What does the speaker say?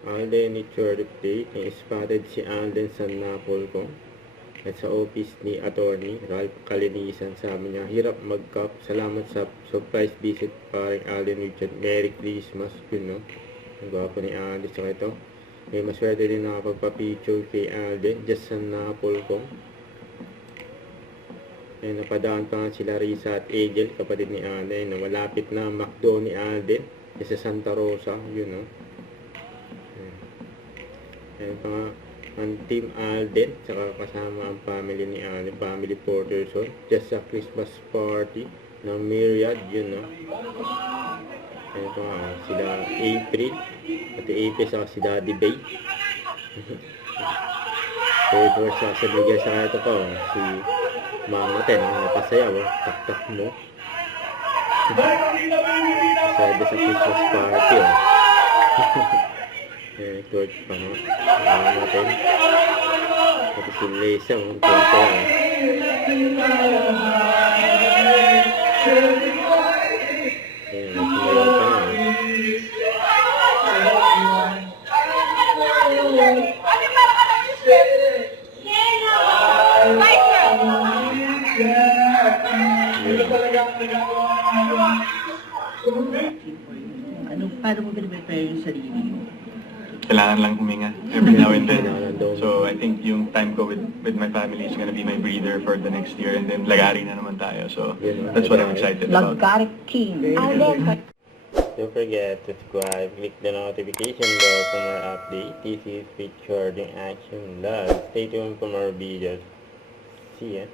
Alden ni birthday, spotted si Alden sa Napolcom at sa office ni Attorney Ralph Kalinisan. Sabi niya, hirap mag-cup. Salamat sa surprise visit paring Alden Richard. Merry Christmas. Yun, no? Ang gwapo ni Alden. Saka ito, may maswerte din nakapagpa-picture kay Alden just sa Napolcom. Ay, napadaan pa nga sila Risa at Angel, kapatid ni Alden, na malapit na McDo ni Alden sa Santa Rosa. Yun, no? Ayun pa nga, ang Team Alden, saka kasama ang family ni Alden, family Porterson, just sa Christmas party ng Myriad, yun, no? Ayun pa nga, sila April, pati April, saka si Daddy Bay. Third horse sa bigay sa ito pa, si Mama Ten, napasayaw, tak-tak mo. Sabi sa Christmas party, George pa nga. Natin. Tapos si Lisa, ang punta. Ayan, sumayaw pa nga. Paano mo pinipare yung sarili mo? Kailangan lang huminga every now and then. So I think yung time ko with my family is gonna be my breather for the next year, and then lagari na naman tayo. So that's what I'm excited about. Lagari King. Don't forget to subscribe, click the notification bell for more updates. This is featured in Action Love. Stay tuned for more videos. See ya.